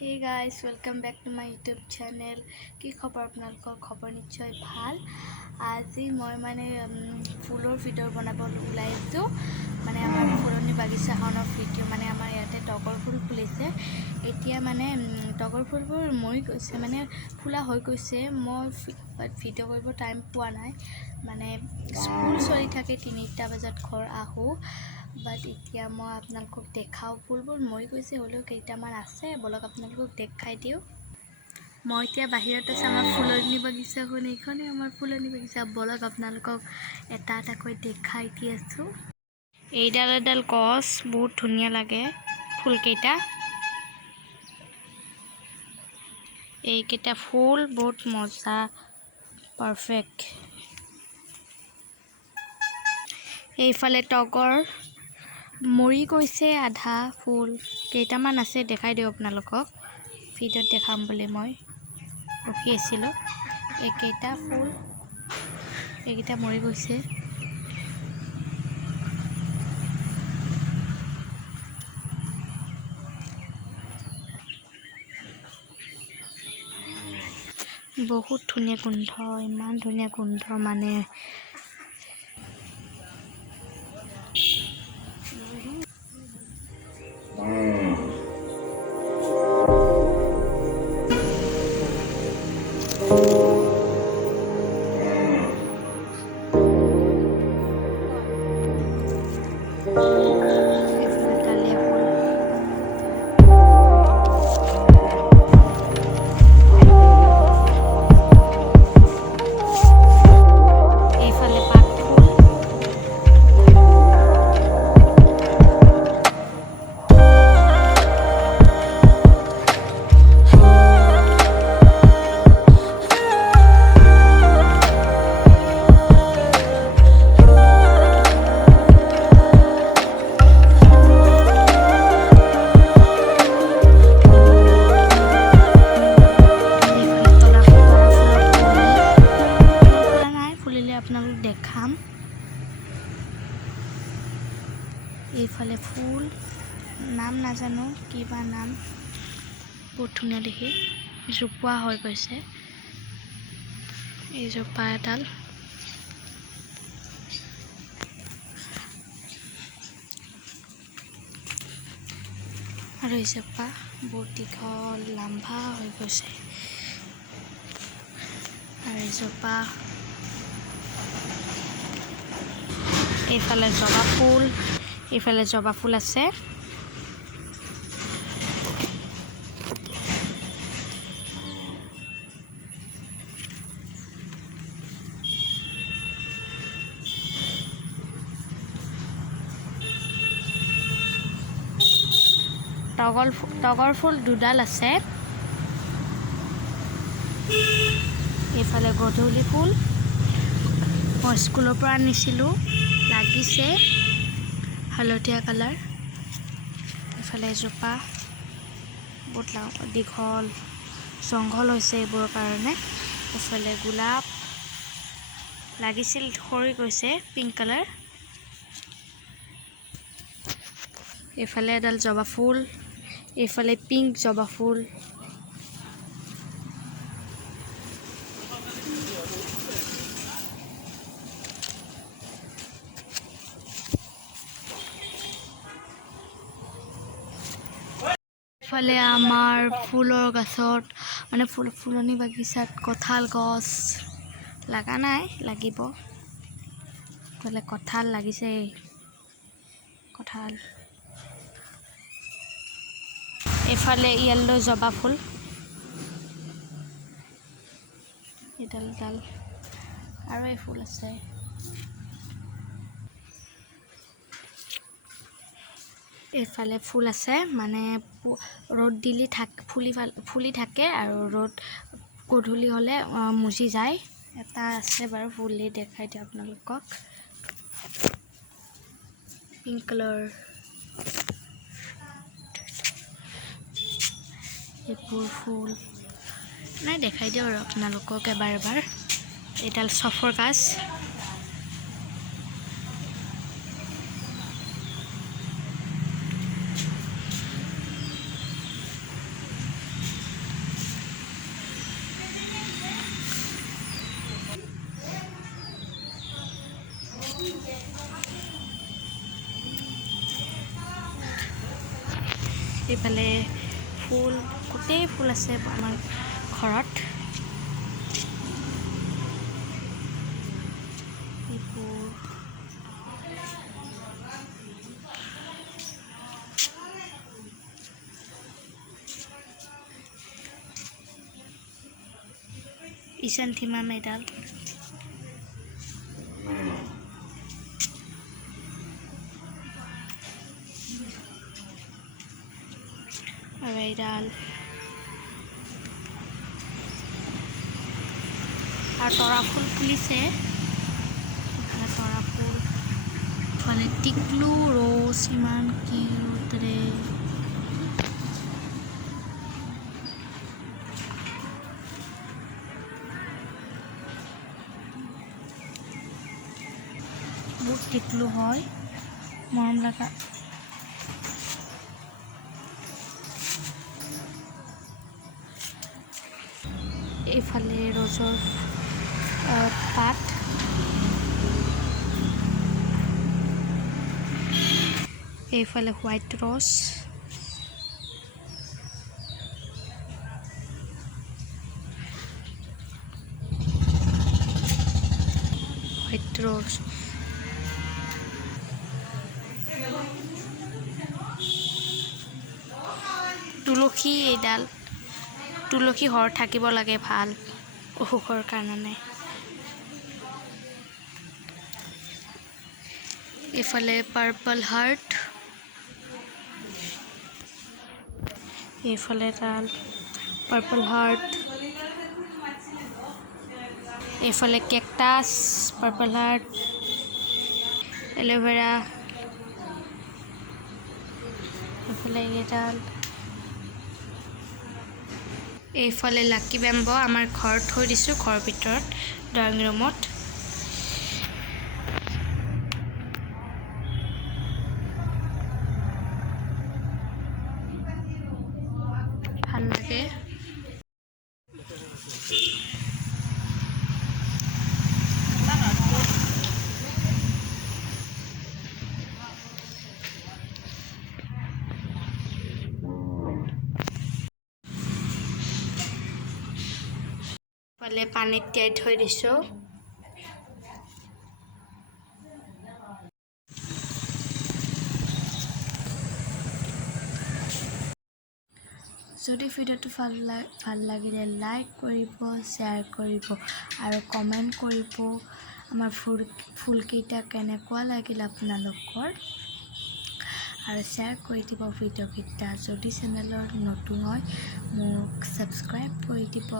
Hey guys, welcome back to my YouTube channel. কি খবৰ আপোনালোকৰ? খবৰ নিশ্চয় ভাল। আজি মই ফুলৰ ভিডিঅ' বনাব ওলাইছো। আমাৰ ফুলনি বাগিচাখনৰ ভিডিঅ' আমাৰ ইয়াতে টগৰ ফুল ফুলিছে। এতিয়া টগৰ ফুলবোৰ মৰি গৈছে, ফুলা হৈ গৈছে। মই ভিডিঅ' কৰিব টাইম পোৱা নাই। স্কুল চলি থাকে, 3টা বজাত ঘৰ আহোঁ। বাট এতিয়া মই আপোনালোকক দেখাওঁ, ফুলবোৰ মৰি গৈছে, হ'লেও কেইটামান আছে। বলক আপোনালোকক দেখাই দিওঁ। মই এতিয়া বাহিৰত আছোঁ, আমাৰ ফুলনি বাগিচাখন। এইখনেই আমাৰ ফুলনি বাগিচা। বলক আপোনালোকক এটা এটাকৈ দেখাই দি আছোঁ। এইডাল এডাল গছ, বহুত ধুনীয়া লাগে ফুলকেইটা। এইকেইটা ফুল বহুত মজা, পাৰফেক্ট। এইফালে টগৰ মৰি গৈছে, আধা ফুল কেইটামান আছে, দেখাই দিওঁ আপোনালোকক। ভিডিঅ'ত দেখাম বুলি মই ৰখি আছিলোঁ। এইকেইটা ফুল, এইকেইটা মৰি গৈছে। বহুত ধুনীয়া গোন্ধ, ইমান ধুনীয়া গোন্ধ আপোনালোক দেখাম। এইফালে ফুল, নাম নাজানো, কিবা নাম, বহুত ধুনীয়া দেখি, জোপোৱা হৈ গৈছে। এই জোপা এডাল, আৰু এই জোপা বহুত দীঘল, লম্বা হৈ গৈছে। আৰু এই জোপা, এইফালে জবা ফুল, এইফালে জবা ফুল আছে। টগৰ ফুল দুডাল আছে। এইফালে গধূলি ফুল, মই স্কুলৰ পৰা আনিছিলোঁ, লাগিছে হালধীয়া কালাৰ। এইফালে এজোপা বহুত দীঘল, জংঘল হৈছে এইবোৰৰ কাৰণে। এইফালে গোলাপ লাগিছিল, সৰি গৈছে, পিংক কালাৰ। এইফালে এডাল জবা ফুল, এইফালে পিংক জবা ফুল। এইফালে আমাৰ ফুলৰ গছত, ফুলনি বাগিচাত কঁঠাল গছ লগা নাই, লাগিব। এইফালে কঁঠাল লাগিছে, কঁঠাল। এইফালে য়েল্লো জবা ফুল, এডাল আৰু এই ফুল আছে। এইফালে ফুল আছে, ৰ'দ দিলে ফুলি থাকে, আৰু ৰ'দ গধূলি হ'লে মুজি যায়। এটা আছে বাৰু, ফুলি দেখাই দিওঁ আপোনালোকক, পিংক কালাৰ। এইবোৰ ফুল দেখাই দিওঁ আৰু আপোনালোকক এবাৰ। এডাল চফৰ গাছ, এইফালে ফুল গোটেই ফুল আছে আমাৰ ঘৰত এইবোৰ ইশান্তিমা মেডাল মেডাল আর তরা ফুল ফুলিছে তরা ফুল মানে টিকলু রোজ ইমান কিউট রে বহুত টিকলু হয় মৰম লগা এইফালে ৰজৰ পাত এইফালে হোৱাইট ৰজ তুলসী এইডাল তুলসী হৰ থাকিব লাগে ভাল অসুখৰ কাৰণে এইফালে পাৰ্পল হাৰ্ট এইফালে ডাল পাৰ্পল হাৰ্ট এইফালে কেকটাছ পাৰ্পল হাৰ্ট এল'ভেৰা এইফালে এইডাল এইফালে লাকি বেম্বো আমাৰ ঘৰত থৈ দিছোঁ ঘৰৰ ভিতৰত ড্ৰয়িং ৰুমত ভাল লাগে পানীত তিয়াই থৈ দিছোঁ যদি ভিডিঅ'টো ভাল লাগিলে লাইক কৰিব শ্বেয়াৰ কৰিব আৰু কমেণ্ট কৰিব আমাৰ ফুলকেইটা কেনেকুৱা লাগিল আপোনালোকৰ আৰু শ্বেয়াৰ কৰি দিব ভিডিঅ'কেইটা যদি চেনেলৰ নতুন হয় মোক ছাবস্ক্ৰাইব কৰি দিব